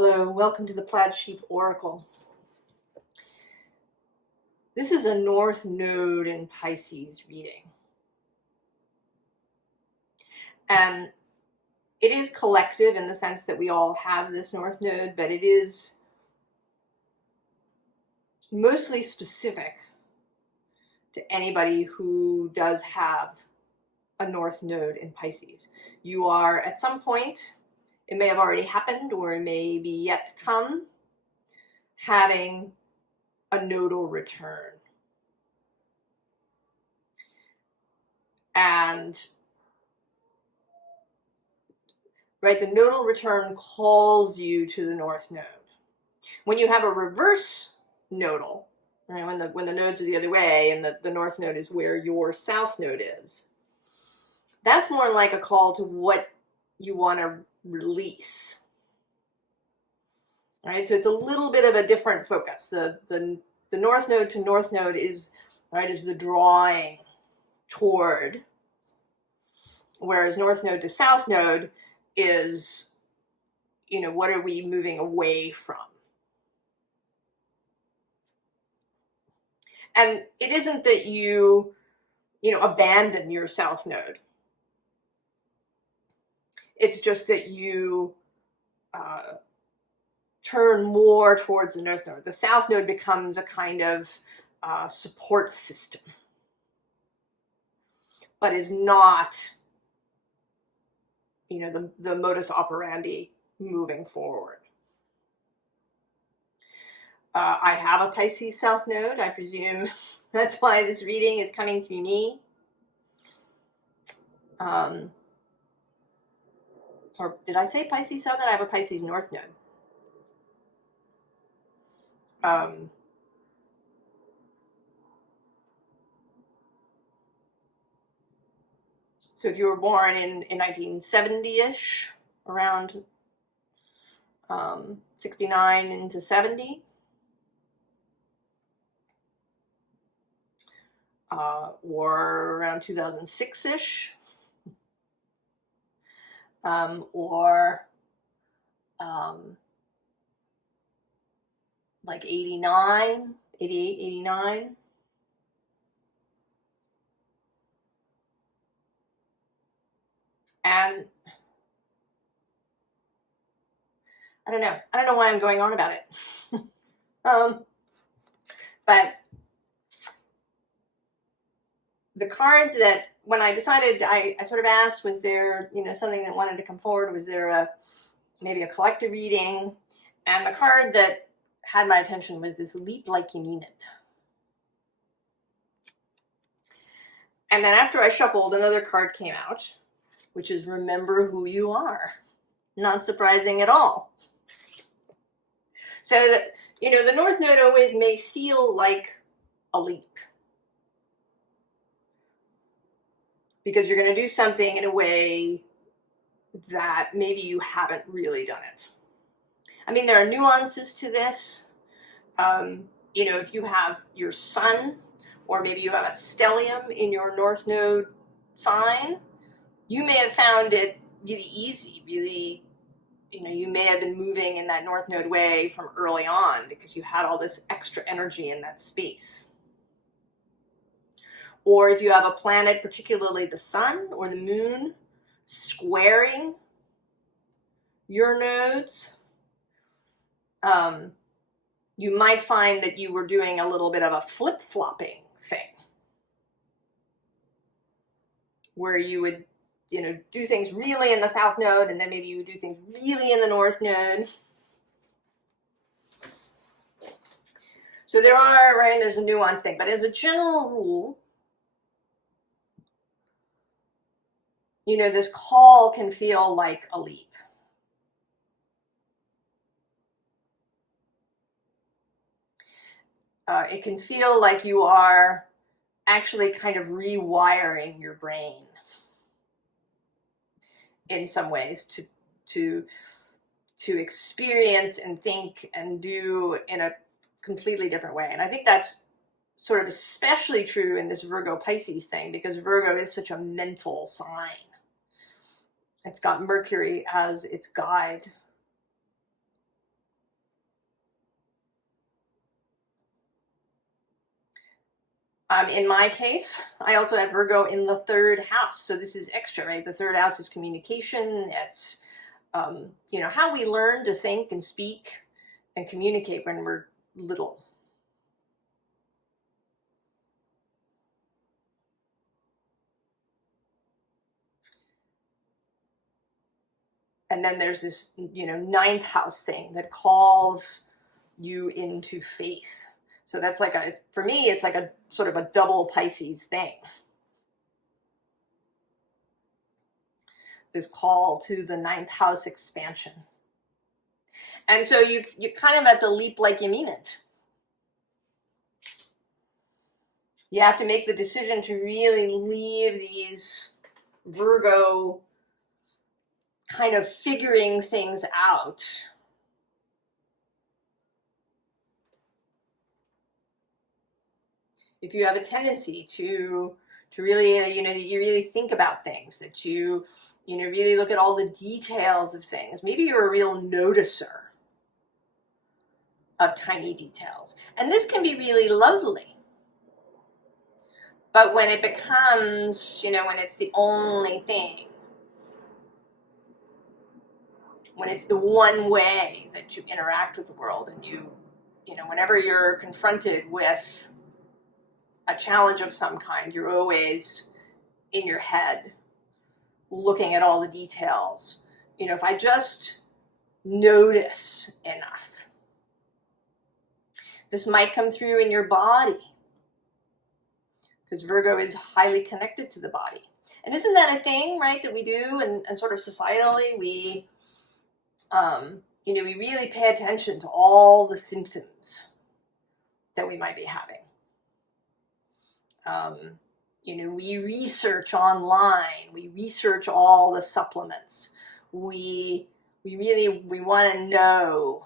Hello, welcome to the Plaid Sheep Oracle. This is a North Node in Pisces reading. And it is collective in the sense that we all have this North Node, but it is mostly specific to anybody who does have a North Node in Pisces. You are at some point, it may have already happened or it may be yet to come, having a nodal return. And right, the nodal return calls you to the North Node. When you have a reverse nodal, right, when the nodes are the other way and the North Node is where your South Node is, that's more like a call to what you want to release. All right, so it's a little bit of a different focus. The North Node to North Node is the drawing toward, whereas North Node to South Node is, what are we moving away from? And it isn't that you abandon your South Node. It's just that you turn more towards the North Node. The South Node becomes a kind of support system, but is not, the modus operandi moving forward. I have a Pisces South Node. I presume that's why this reading is coming through me. Or did I say Pisces South Node? I have a Pisces North Node. So if you were born in 1970-ish, around 69 into 70, or around 2006-ish, or like 89, 88, 89. And I don't know why I'm going on about it. But the card that, when I decided, I sort of asked, was there, something that wanted to come forward? Was there maybe a collective reading? And the card that had my attention was this Leap Like You Mean It. And then after I shuffled, another card came out, which is Remember Who You Are. Not surprising at all. So that, the North Node always may feel like a leap, because you're going to do something in a way that maybe you haven't really done it. I mean, there are nuances to this. If you have your sun, or maybe you have a stellium in your North Node sign, you may have found it really easy, really, you may have been moving in that North Node way from early on because you had all this extra energy in that space. Or if you have a planet, particularly the sun or the moon, squaring your nodes, you might find that you were doing a little bit of a flip-flopping thing, where you would, do things really in the South Node, and then maybe you would do things really in the North Node. So there's a nuance thing, but as a general rule, this call can feel like a leap. It can feel like you are actually kind of rewiring your brain in some ways to experience and think and do in a completely different way. And I think that's sort of especially true in this Virgo Pisces thing, because Virgo is such a mental sign. It's got Mercury as its guide. In my case, I also have Virgo in the 3rd house. So this is extra, right? The 3rd house is communication. It's, you know, how we learn to think and speak and communicate when we're little. And then there's this, you know, 9th house thing that calls you into faith. So that's like a, for me, it's like a sort of a double Pisces thing. This call to the 9th house expansion. And so you kind of have to leap like you mean it. You have to make the decision to really leave these Virgo kind of figuring things out. If you have a tendency to really, you know, you really think about things, that you know, really look at all the details of things. Maybe you're a real noticer of tiny details. And this can be really lovely. But when it becomes, you know, when it's the only thing, when it's the one way that you interact with the world, and you know, whenever you're confronted with a challenge of some kind, you're always in your head looking at all the details. You know, if I just notice enough, this might come through in your body, because Virgo is highly connected to the body. And isn't that a thing, right, that we do, and sort of societally, we, you know, we really pay attention to all the symptoms that we might be having. You know, we research online, we research all the supplements, we want to know.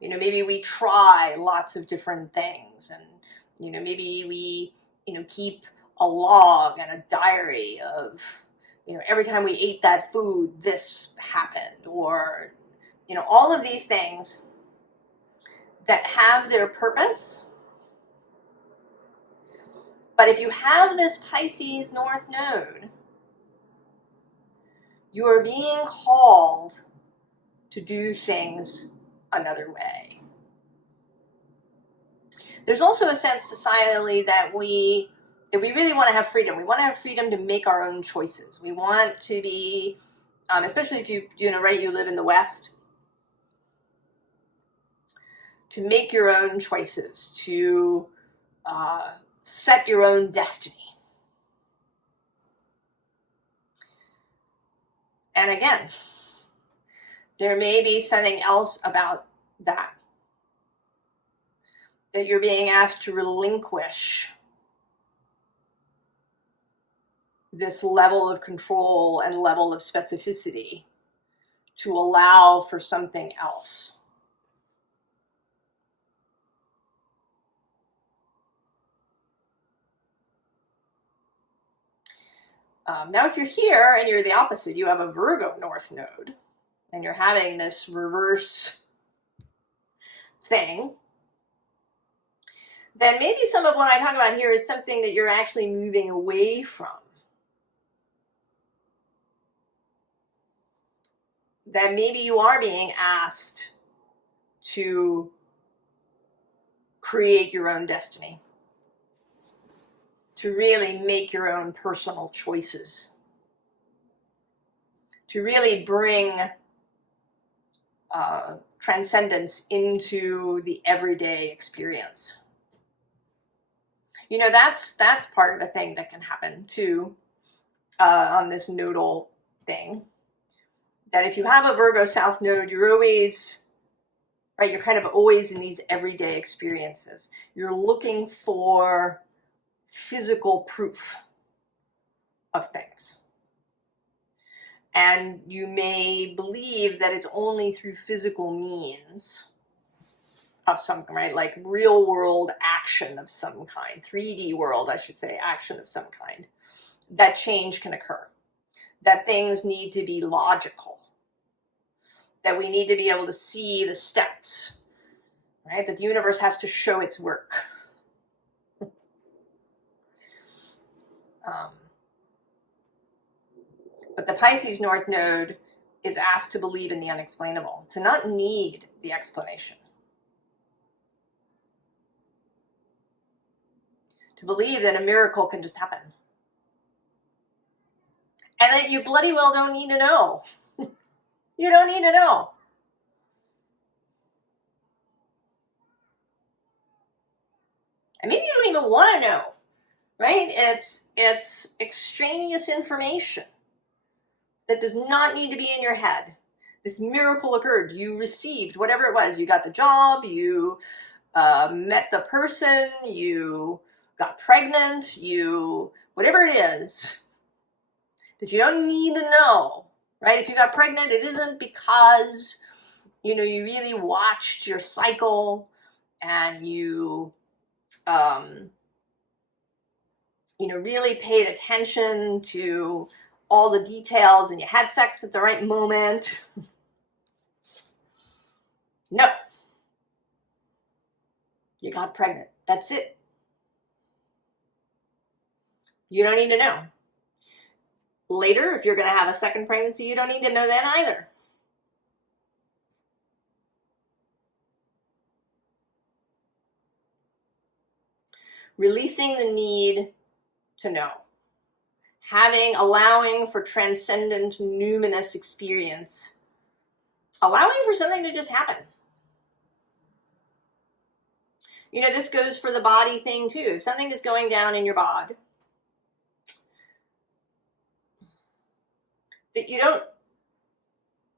You know, maybe we try lots of different things, and, you know, maybe we, you know, keep a log and a diary of, you know, every time we ate that food, this happened, or, you know, all of these things that have their purpose. But if you have this Pisces North Node, you are being called to do things another way. There's also a sense societally that we really want to have freedom. We want to have freedom to make our own choices. We want to be, especially if you know, right, you live in the West, to make your own choices, to set your own destiny. And again, there may be something else about that you're being asked to relinquish this level of control and level of specificity to allow for something else. Now, if you're here and you're the opposite, you have a Virgo North Node, and you're having this reverse thing, then maybe some of what I talk about here is something that you're actually moving away from. That maybe you are being asked to create your own destiny, to really make your own personal choices, to really bring transcendence into the everyday experience. You know, that's part of the thing that can happen too on this nodal thing. That if you have a Virgo South Node, you're always, right, you're kind of always in these everyday experiences. You're looking for physical proof of things. And you may believe that it's only through physical means of something, right? Like real world action of some kind, 3D world, I should say, action of some kind, that change can occur. That things need to be logical. That we need to be able to see the steps, right? That the universe has to show its work. But the Pisces North Node is asked to believe in the unexplainable, to not need the explanation. To believe that a miracle can just happen. And that you bloody well don't need to know. You don't need to know. And maybe you don't even want to know, right? It's extraneous information that does not need to be in your head. This miracle occurred. You received whatever it was. You got the job, you met the person, you got pregnant, whatever it is that you don't need to know, right? If you got pregnant, it isn't because, you really watched your cycle and you really paid attention to all the details and you had sex at the right moment. No. You got pregnant. That's it. You don't need to know. Later, if you're going to have a second pregnancy, you don't need to know that either. Releasing the need to know. Allowing for transcendent, numinous experience. Allowing for something to just happen. This goes for the body thing too. If something is going down in your bod, that you don't,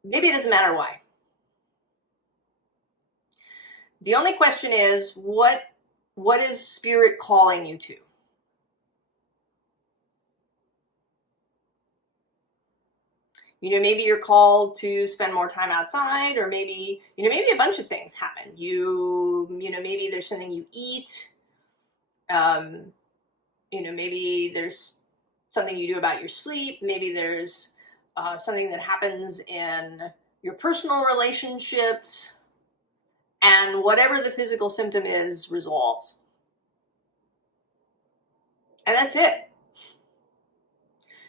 maybe it doesn't matter why. The only question is, what is spirit calling you to? Maybe you're called to spend more time outside, or maybe a bunch of things happen. Maybe there's something you eat. Maybe there's something you do about your sleep. Maybe there's something that happens in your personal relationships. And whatever the physical symptom is, resolves. And that's it.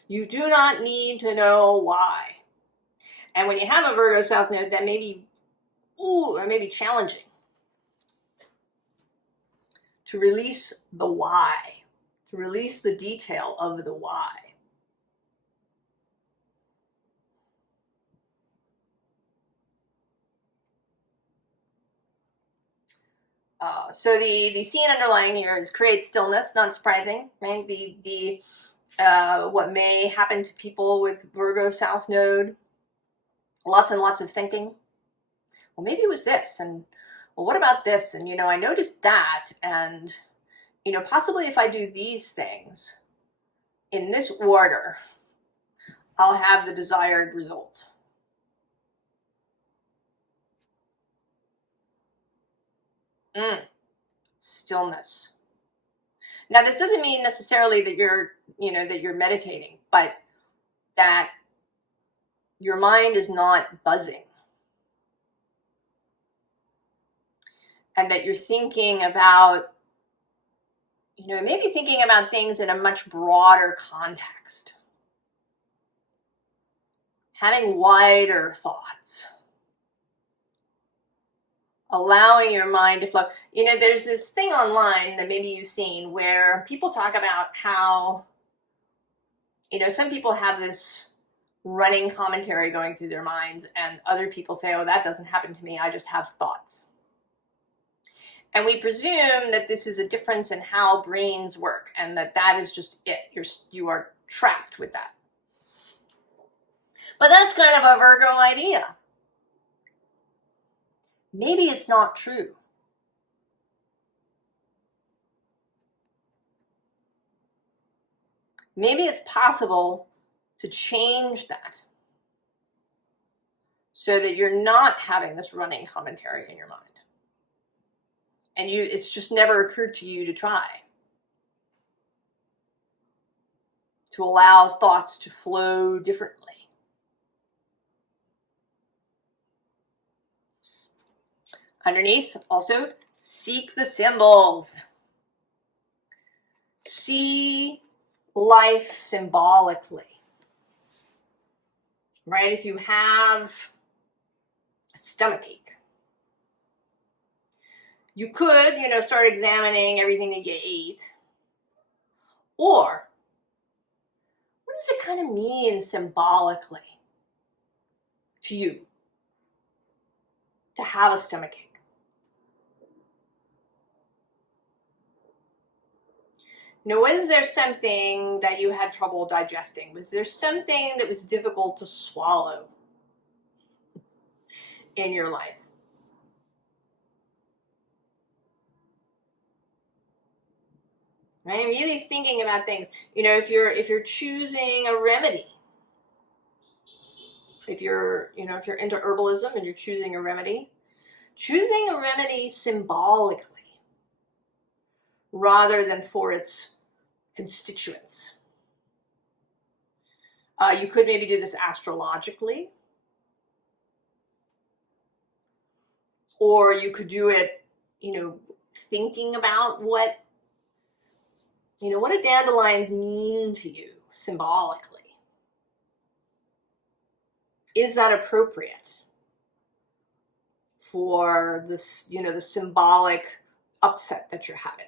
You do not need to know why. And when you have a Virgo South Node, that may be challenging to release the why, to release the detail of the why. So the scene underlying here is create stillness, not surprising, right? What may happen to people with Virgo South Node, lots and lots of thinking. Well, maybe it was this, and well, what about this? And I noticed that, and possibly if I do these things in this order, I'll have the desired result. Stillness. Now, this doesn't mean necessarily that you're meditating, but that your mind is not buzzing. And that you're thinking about, maybe thinking about things in a much broader context. Having wider thoughts. Allowing your mind to flow. There's this thing online that maybe you've seen where people talk about how, some people have this running commentary going through their minds, and other people say, oh, that doesn't happen to me, I just have thoughts. And we presume that this is a difference in how brains work, and that is just it. You are trapped with that. But that's kind of a Virgo idea. Maybe it's not true. Maybe it's possible to change that so that you're not having this running commentary in your mind. And it's just never occurred to you to try. To allow thoughts to flow differently. Underneath, also, seek the symbols. See life symbolically. Right? If you have a stomachache, you could, start examining everything that you ate. Or, what does it kind of mean symbolically to you to have a stomachache? Was there something that you had trouble digesting? Was there something that was difficult to swallow in your life? Right? I'm really thinking about things. If you're choosing a remedy, if you're into herbalism and you're choosing a remedy symbolically rather than for its constituents. You could maybe do this astrologically, or you could do it, thinking about what do dandelions mean to you symbolically? Is that appropriate for this, the symbolic upset that you're having?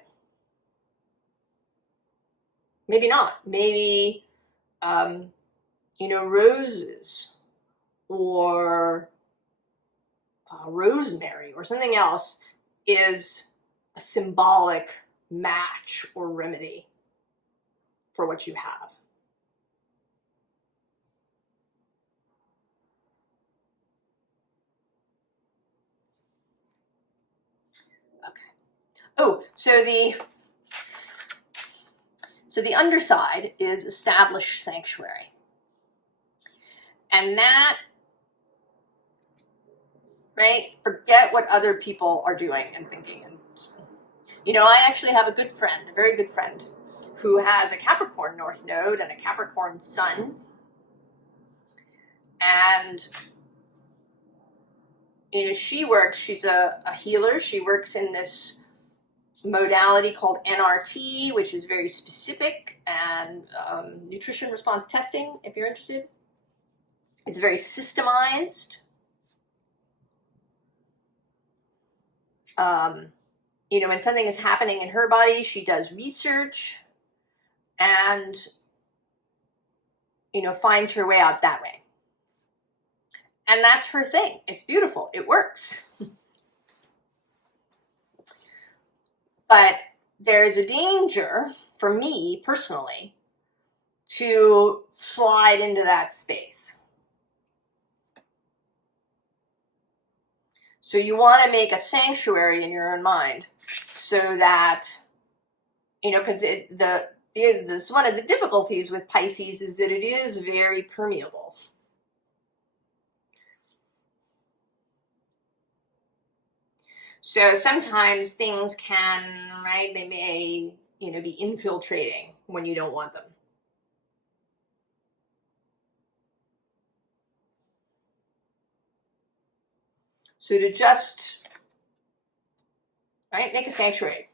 Maybe not. Maybe, roses or rosemary or something else is a symbolic match or remedy for what you have. Okay. Oh, so the underside is establish sanctuary. And that, right, forget what other people are doing and thinking. And, I actually have a very good friend, who has a Capricorn North Node and a Capricorn Sun. And, she's a healer. She works in this modality called NRT, which is very specific, and nutrition response testing, if you're interested. It's very systemized. When something is happening in her body, she does research and, finds her way out that way. And that's her thing. It's beautiful. It works. But there is a danger, for me personally, to slide into that space. So you want to make a sanctuary in your own mind so that, because this one of the difficulties with Pisces is that it is very permeable. So sometimes things can, right, they may, be infiltrating when you don't want them. So to just, right, make a sanctuary.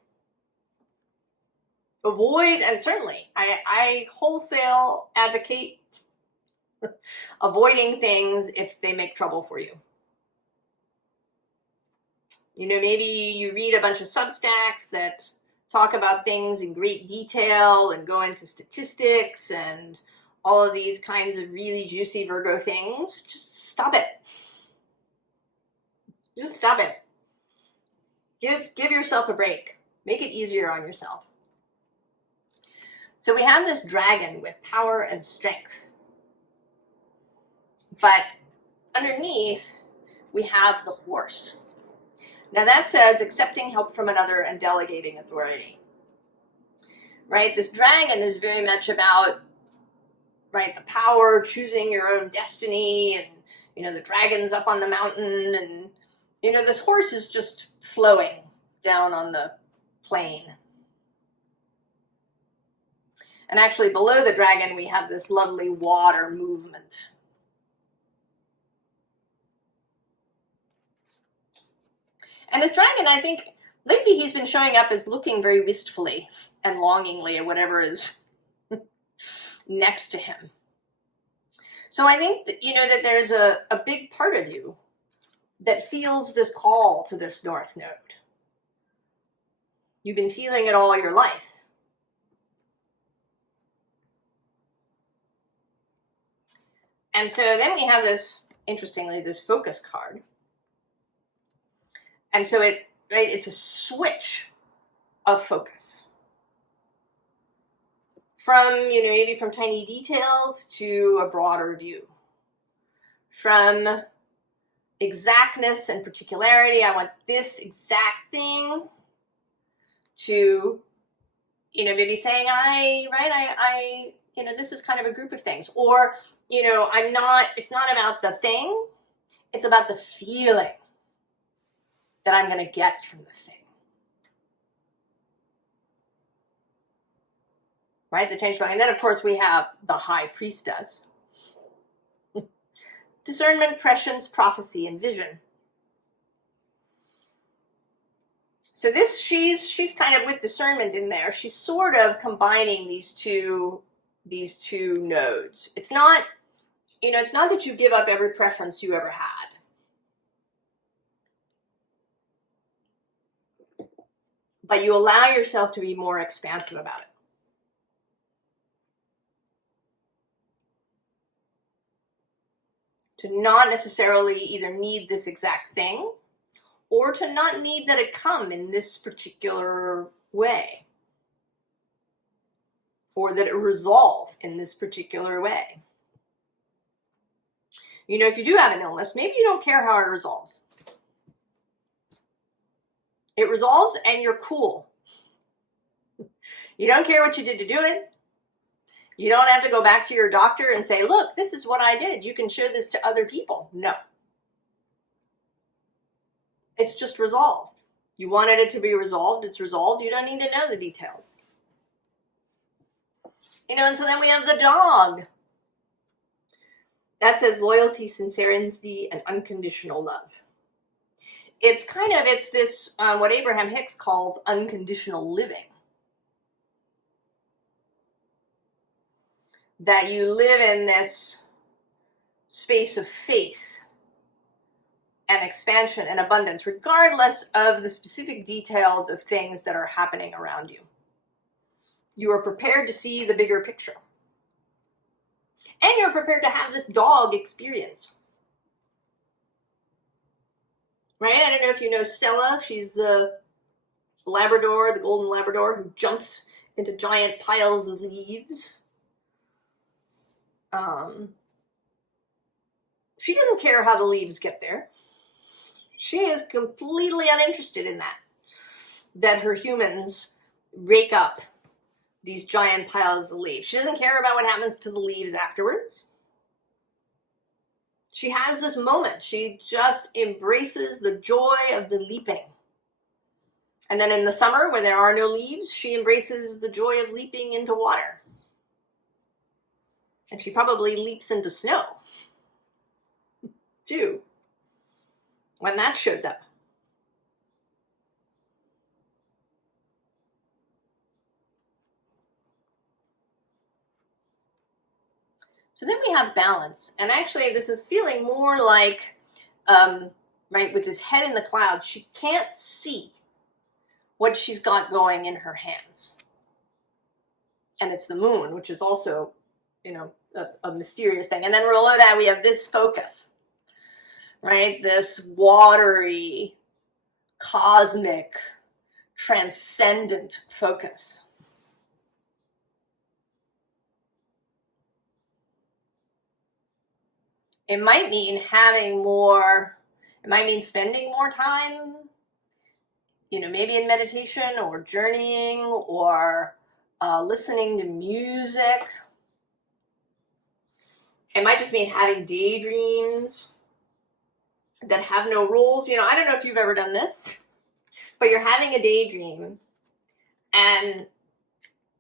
Avoid, and certainly, I wholesale advocate avoiding things if they make trouble for you. Maybe you read a bunch of Substacks that talk about things in great detail and go into statistics and all of these kinds of really juicy Virgo things. Just stop it. Just stop it. Give yourself a break. Make it easier on yourself. So we have this dragon with power and strength. But underneath, we have the horse. Now that says accepting help from another and delegating authority. Right? This dragon is very much about, right, the power, choosing your own destiny, and, the dragon's up on the mountain, and, this horse is just flowing down on the plain. And actually below the dragon, we have this lovely water movement. And this dragon, I think, lately he's been showing up as looking very wistfully and longingly at whatever is next to him. So I think that, you know, that there's a big part of you that feels this call to this North Node. You've been feeling it all your life. And so then we have this, interestingly, this focus card. And so it's a switch of focus. From, you know, maybe from tiny details to a broader view. From exactness and particularity, I want this exact thing, to, you know, maybe saying I you know, this is kind of a group of things. Or, you know, it's not about the thing, it's about the feeling that I'm going to get from the thing. Right? The change feeling. And then, of course, we have the High Priestess. Discernment, prescience, prophecy, and vision. So this, she's kind of with discernment in there. She's sort of combining these two nodes. It's not, you know, it's not that you give up every preference you ever had. But you allow yourself to be more expansive about it. To not necessarily either need this exact thing, or to not need that it come in this particular way, or that it resolve in this particular way. You know, if you do have an illness, maybe you don't care how it resolves. It resolves and you're cool. You don't care what you did to do it. You don't have to go back to your doctor and say, look, this is what I did. You can show this to other people. No. It's just resolved. You wanted it to be resolved. It's resolved. You don't need to know the details. You know, and so then we have the dog. That says loyalty, sincerity, and unconditional love. It's this, what Abraham Hicks calls unconditional living. That you live in this space of faith and expansion and abundance, regardless of the specific details of things that are happening around you. You are prepared to see the bigger picture. And you're prepared to have this dog experience. Right? I don't know if you know Stella. She's the Labrador, the golden Labrador, who jumps into giant piles of leaves. She doesn't care how the leaves get there. She is completely uninterested in that. That her humans rake up these giant piles of leaves. She doesn't care about what happens to the leaves afterwards. She has this moment. She just embraces the joy of the leaping. And then in the summer, when there are no leaves, she embraces the joy of leaping into water. And she probably leaps into snow, too, when that shows up. So then we have balance. And actually, this is feeling more like, right, with this head in the clouds, she can't see what she's got going in her hands. And it's the moon, which is also, you know, a mysterious thing. And then below that, we have this focus, right? This watery, cosmic, transcendent focus. It might mean having more, it might mean spending more time, you know, maybe in meditation or journeying or listening to music. It might just mean having daydreams that have no rules. You know, I don't know if you've ever done this, but you're having a daydream and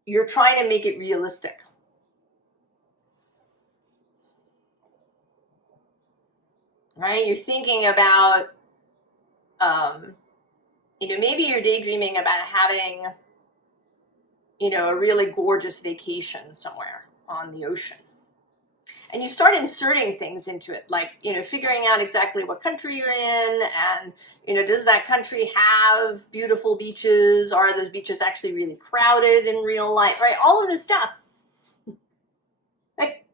you're trying to make it realistic. Right? You're thinking about maybe you're daydreaming about having, a really gorgeous vacation somewhere on the ocean. And you start inserting things into it, like, figuring out exactly what country you're in, and, does that country have beautiful beaches? Are those beaches actually really crowded in real life, right? All of this stuff. Like,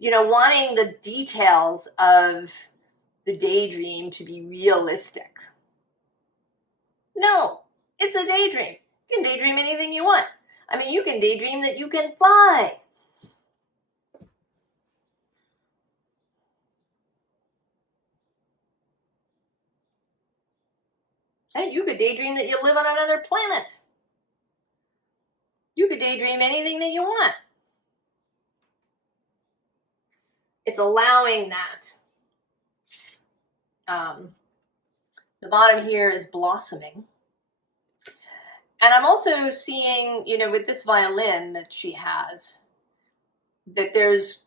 wanting the details of the daydream to be realistic. No, it's a daydream. You can daydream anything you want. I mean, you can daydream that you can fly. Hey, you could daydream that you live on another planet. You could daydream anything that you want. It's allowing that. The bottom here is blossoming. And I'm also seeing, with this violin that she has, that this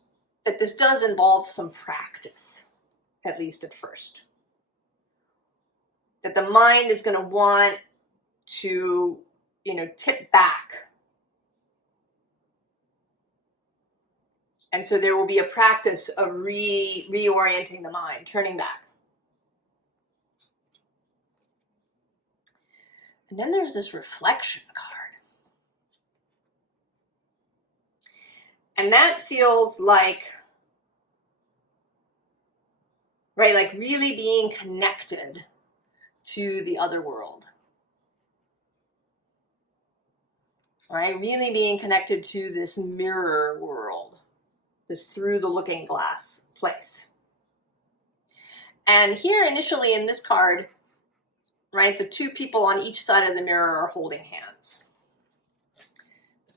does involve some practice, at least at first. That the mind is going to want to, tip back. And so there will be a practice of reorienting the mind, turning back. And then there's this reflection card. And that feels like, right, like really being connected to the other world. Right? Really being connected to this mirror world, this through the looking glass place. And here initially in this card, right, the two people on each side of the mirror are holding hands.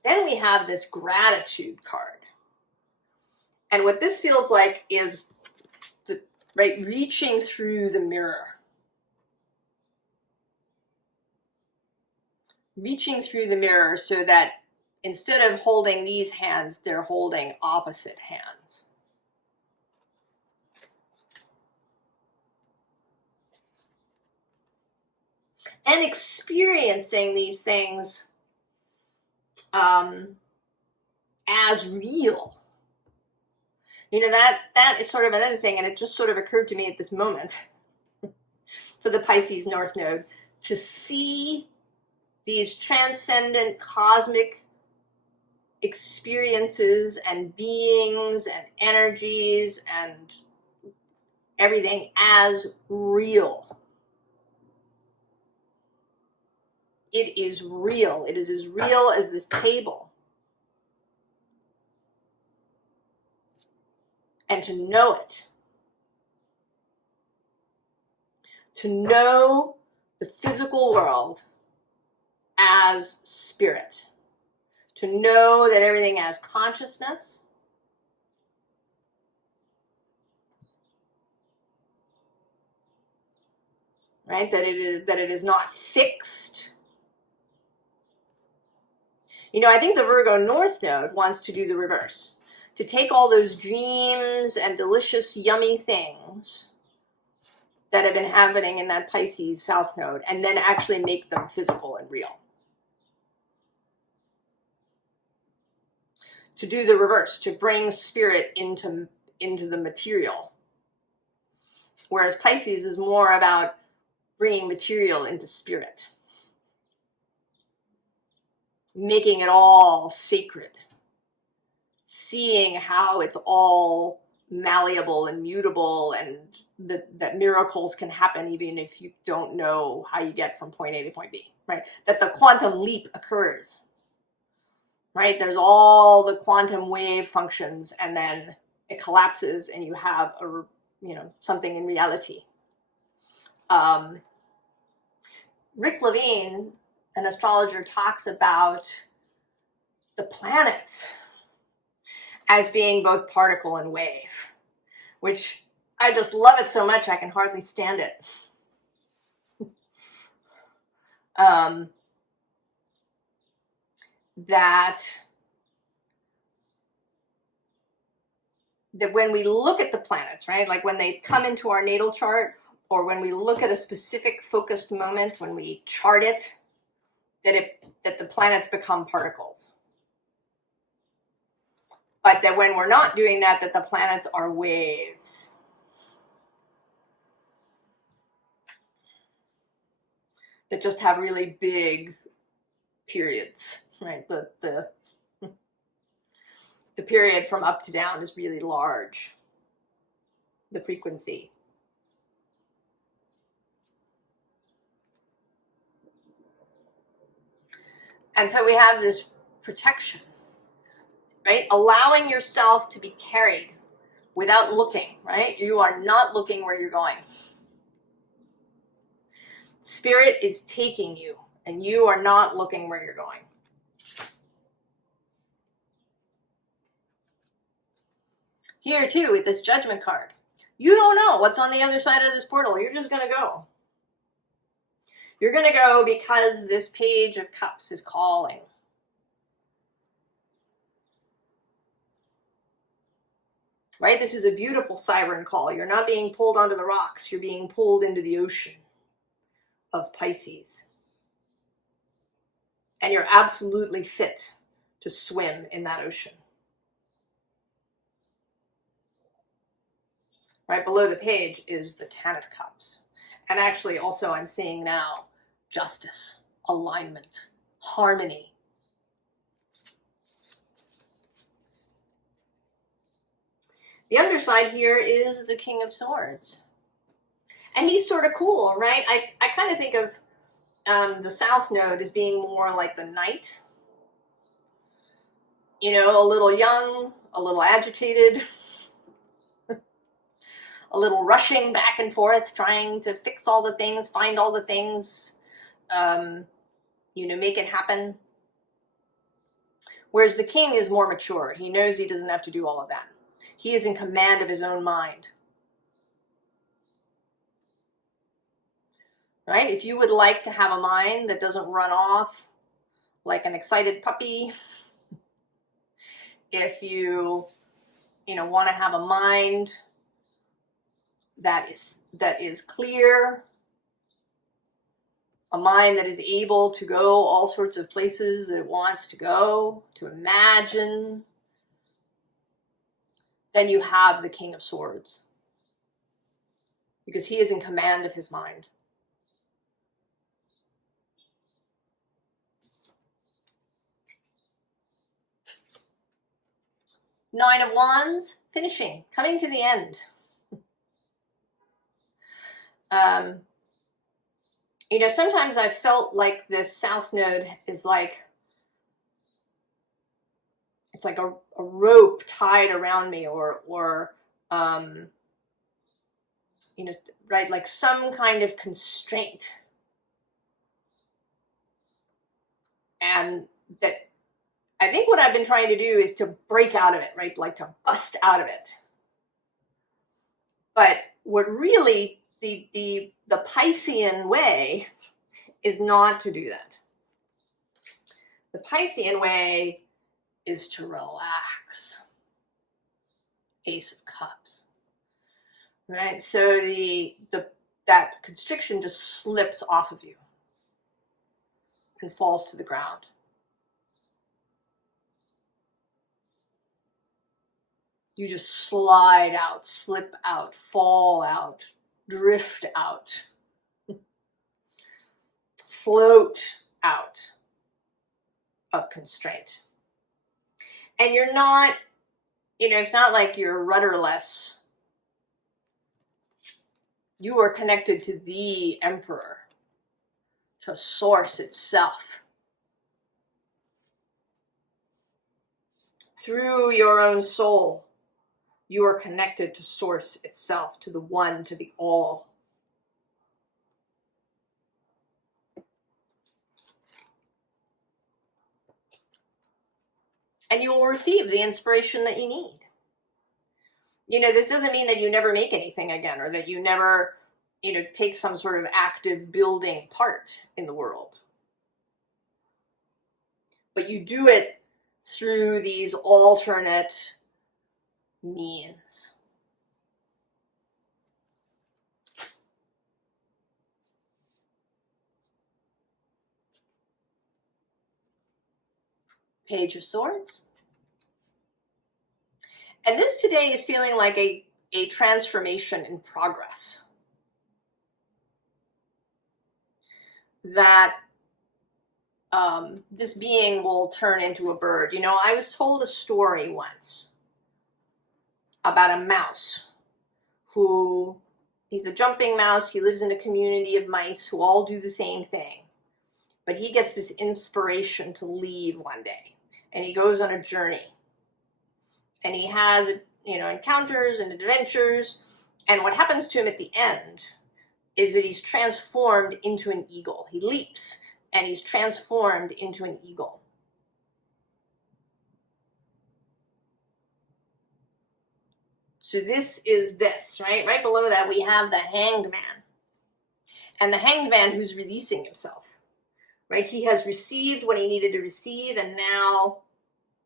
Then we have this gratitude card. And what this feels like is reaching through the mirror. Reaching through the mirror so that instead of holding these hands, they're holding opposite hands. And experiencing these things as real. That is sort of another thing, and it just sort of occurred to me at this moment for the Pisces North Node, to see these transcendent cosmic experiences and beings and energies and everything as real. It is real. It is as real as this table. And to know it. To know the physical world as spirit. To know that everything has consciousness. Right? That it is not fixed. I think the Virgo North Node wants to do the reverse. To take all those dreams and delicious, yummy things that have been happening in that Pisces South Node and then actually make them physical and real. To do the reverse, to bring spirit into the material. Whereas Pisces is more about bringing material into spirit. Making it all sacred. Seeing how it's all malleable and mutable, and that miracles can happen even if you don't know how you get from point A to point B, right? That the quantum leap occurs, right? There's all the quantum wave functions, and then it collapses and you have something in reality. Rick Levine, an astrologer, talks about the planets as being both particle and wave, which I just love it so much I can hardly stand it. That when we look at the planets, right, like when they come into our natal chart, or when we look at a specific focused moment, when we chart it, that the planets become particles. But that when we're not doing that, that the planets are waves. That just have really big periods, right? The period from up to down is really large, the frequency. And so we have this protection, right? Allowing yourself to be carried without looking, right? You are not looking where you're going. Spirit is taking you, and you are not looking where you're going. Here too, with this Judgment card, you don't know what's on the other side of this portal. You're just going to go. You're going to go because this Page of Cups is calling. Right? This is a beautiful siren call. You're not being pulled onto the rocks. You're being pulled into the ocean of Pisces. And you're absolutely fit to swim in that ocean. Right below the page is the Ten of Cups. And actually also I'm seeing now justice, alignment, harmony. The underside here is the King of Swords. And he's sort of cool, right? I kind of think of the South Node as being more like the Knight. You know, a little young, a little agitated, a little rushing back and forth, trying to fix all the things, find all the things, you know, make it happen. Whereas the King is more mature. He knows he doesn't have to do all of that. He is in command of his own mind. Right? If you would like to have a mind that doesn't run off like an excited puppy, if you want to have a mind that is clear, a mind that is able to go all sorts of places that it wants to go, to imagine, then you have the King of Swords. Because he is in command of his mind. Nine of Wands, finishing, coming to the end. You know, sometimes I've felt like this South Node is like, it's like a rope tied around me, or you know, right, like some kind of constraint. And that I think what I've been trying to do is to break out of it, right? Like to bust out of it. But what really the Piscean way is not to do that. The Piscean way is to relax. Ace of Cups. Right? So that constriction just slips off of you and falls to the ground. You just slide out, slip out, fall out, drift out, float out of constraint. And you're not, you know, it's not like you're rudderless. You are connected to the Emperor, to Source itself. Through your own soul, you are connected to Source itself, to the One, to the All. And you will receive the inspiration that you need. You know, this doesn't mean that you never make anything again, or that you never, you know, take some sort of active building part in the world. But you do it through these alternate means. Page of Swords. And this today is feeling like a transformation in progress. That this being will turn into a bird. You know, I was told a story once about a mouse who, he's a jumping mouse. He lives in a community of mice who all do the same thing. But he gets this inspiration to leave one day. And he goes on a journey. And he has, you know, encounters and adventures. And what happens to him at the end is that he's transformed into an eagle. He leaps and he's transformed into an eagle. So this is this, right? Right below that we have the Hanged Man. And the Hanged Man who's releasing himself, right? He has received what he needed to receive and now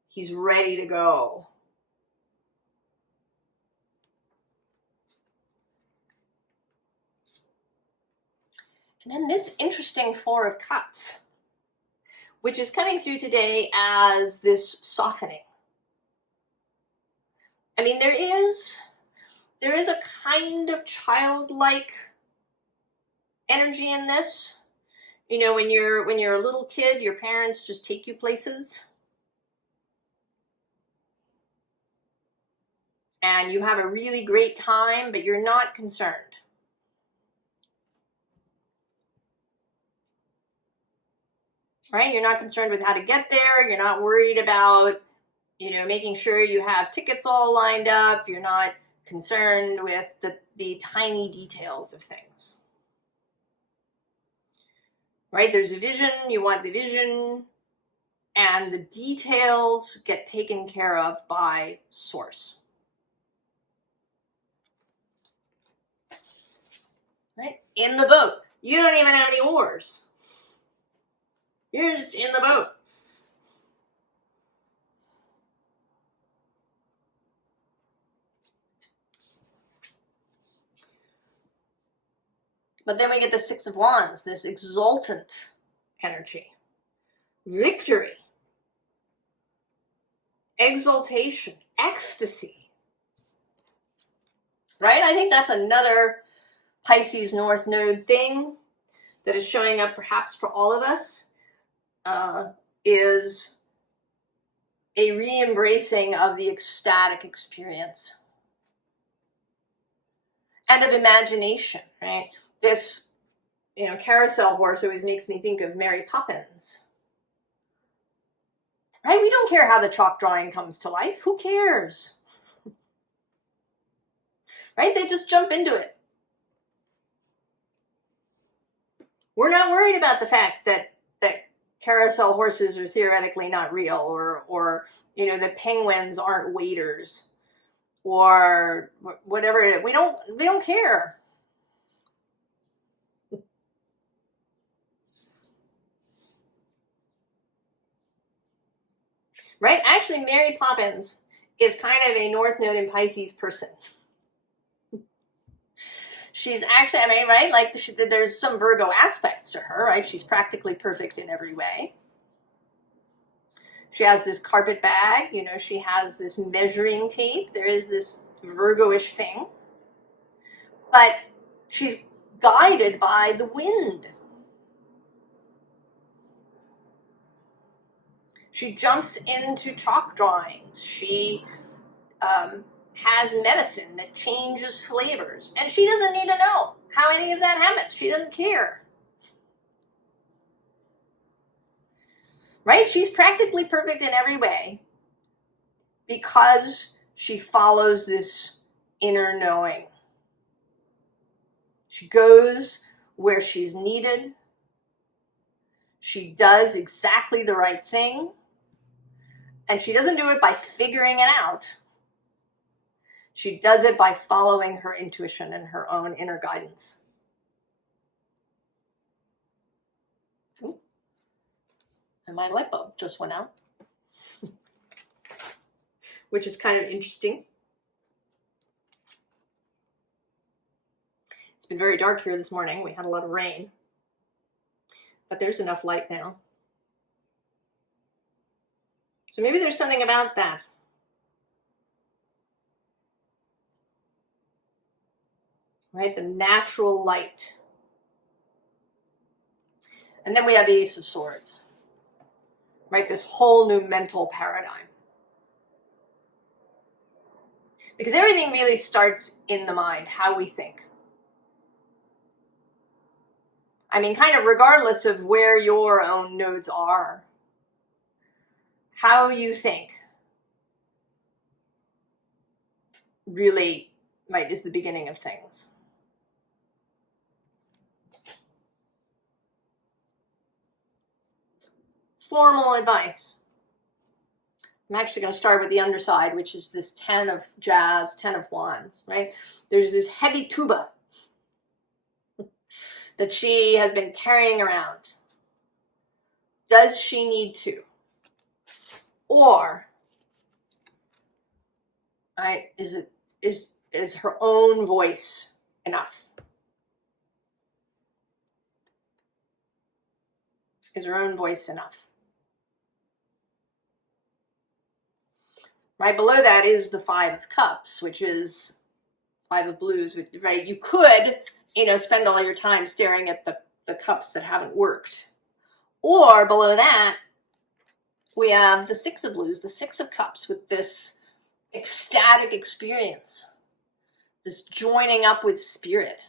he's ready to go. And then this interesting Four of Cups, which is coming through today as this softening. I mean, there is a kind of childlike energy in this. You know, when you're a little kid, your parents just take you places. And you have a really great time, but you're not concerned. Right? You're not concerned with how to get there. You're not worried about, you know, making sure you have tickets all lined up. You're not concerned with the tiny details of things. Right? There's a vision. You want the vision. And the details get taken care of by Source. Right? In the boat. You don't even have any oars. You're just in the boat. But then we get the Six of Wands, this exultant energy. Victory. Exaltation. Ecstasy. Right? I think that's another Pisces North Node thing that is showing up perhaps for all of us. Is a re-embracing of the ecstatic experience and of imagination, right? This, you know, carousel horse always makes me think of Mary Poppins, right? We don't care how the chalk drawing comes to life. Who cares? Right? They just jump into it. We're not worried about the fact that carousel horses are theoretically not real, or you know, the penguins aren't waiters, or whatever it is. We don't care. Right? Actually, Mary Poppins is kind of a North Node in Pisces person. She's actually, I mean, right? Like, there's some Virgo aspects to her, right? She's practically perfect in every way. She has this carpet bag, you know, she has this measuring tape. There is this Virgo-ish thing. But she's guided by the wind. She jumps into chalk drawings. She has medicine that changes flavors. And she doesn't need to know how any of that happens. She doesn't care. Right? She's practically perfect in every way because she follows this inner knowing. She goes where she's needed. She does exactly the right thing. And she doesn't do it by figuring it out. She does it by following her intuition and her own inner guidance. Ooh. And my light bulb just went out, which is kind of interesting. It's been very dark here this morning. We had a lot of rain, but there's enough light now. So maybe there's something about that. Right? The natural light. And then we have the Ace of Swords. Right? This whole new mental paradigm. Because everything really starts in the mind, how we think. I mean, kind of regardless of where your own nodes are, how you think really, right, is the beginning of things. Formal advice. I'm actually going to start with the underside, which is this 10 of Jazz, 10 of Wands, right? There's this heavy tuba that she has been carrying around. Does she need to? Or, right, is her own voice enough? Is her own voice enough? Right below that is the 5 of Cups, which is 5 of Blues, right? You could, spend all your time staring at the cups that haven't worked. Or below that, we have the 6 of Blues, the 6 of Cups, with this ecstatic experience, this joining up with spirit.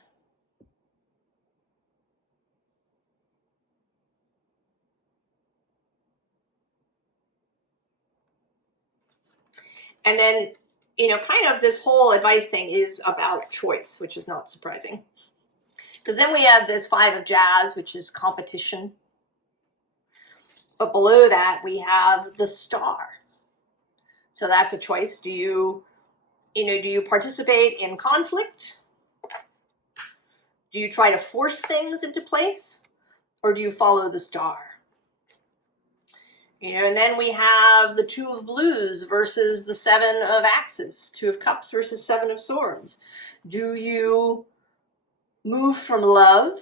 And then, kind of this whole advice thing is about choice, which is not surprising. Because then we have this 5 of Jazz, which is competition. But below that, we have the Star. So that's a choice. Do you participate in conflict? Do you try to force things into place? Or do you follow the Star? And then we have the 2 of Blues versus the 7 of Axes. 2 of Cups versus 7 of Swords. Do you move from love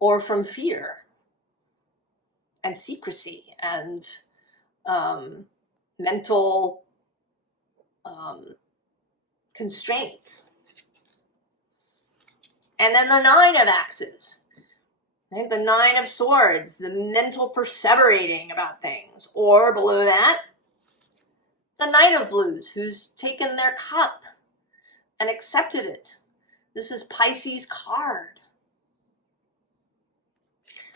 or from fear and secrecy and mental constraints? And then the 9 of Axes. Right? The 9 of Swords, the mental perseverating about things. Or below that, the Knight of Blues, who's taken their cup and accepted it. This is Pisces card.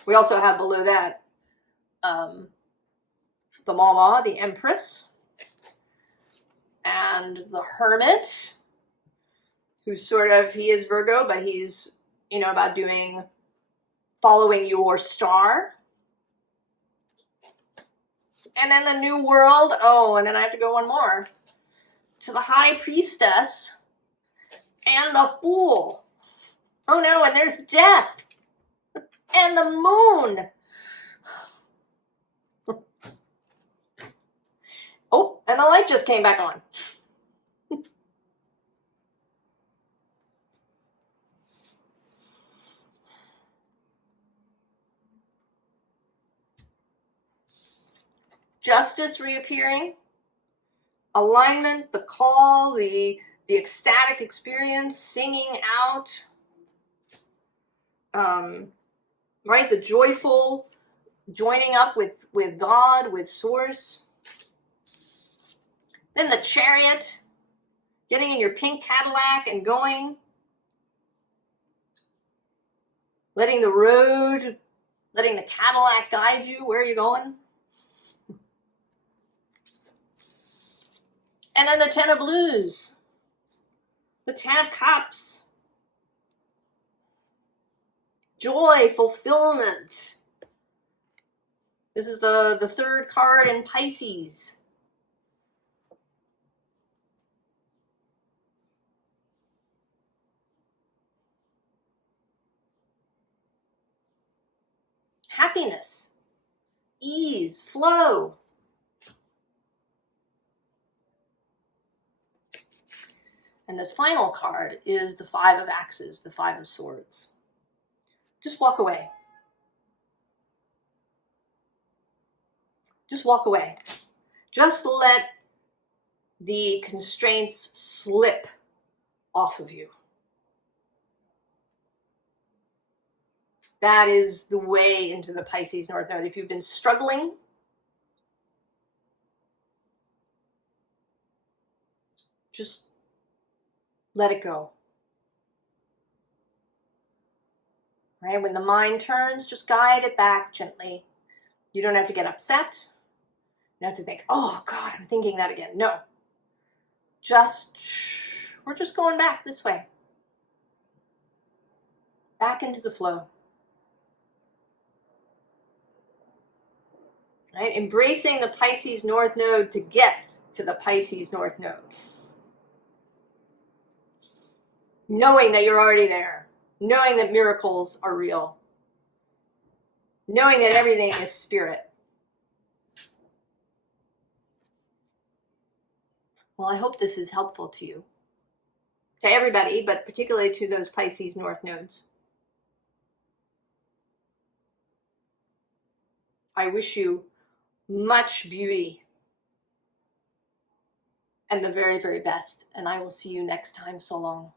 We also have below that the Mama, the Empress, and the Hermit, who's he is Virgo, but he's, about following your star. And then the New World. Oh, and then I have to go one more. To the High Priestess and the Fool. Oh no, and there's Death. And the Moon. Oh, and the light just came back on. Justice reappearing. Alignment, the call, the ecstatic experience, singing out. Right, the joyful joining up with God, with Source. Then the Chariot, getting in your pink Cadillac and going. Letting the Cadillac guide you. Where are you going? And then the 10 of Blues. The 10 of Cups. Joy, fulfillment. This is the 3rd card in Pisces. Happiness, ease, flow. And this final card is the 5 of Axes, the 5 of Swords. Just walk away. Just walk away. Just let the constraints slip off of you. That is the way into the Pisces North Node. If you've been struggling, just let it go. Right? When the mind turns, just guide it back gently. You don't have to get upset. You don't have to think, oh God, I'm thinking that again. No. Just, we're just going back this way. Back into the flow. Right? Embracing the Pisces North Node to get to the Pisces North Node. Knowing that you're already there. Knowing that miracles are real. Knowing that everything is spirit. Well, I hope this is helpful to you. To everybody, but particularly to those Pisces North Nodes. I wish you much beauty and the very, very best. And I will see you next time. So long.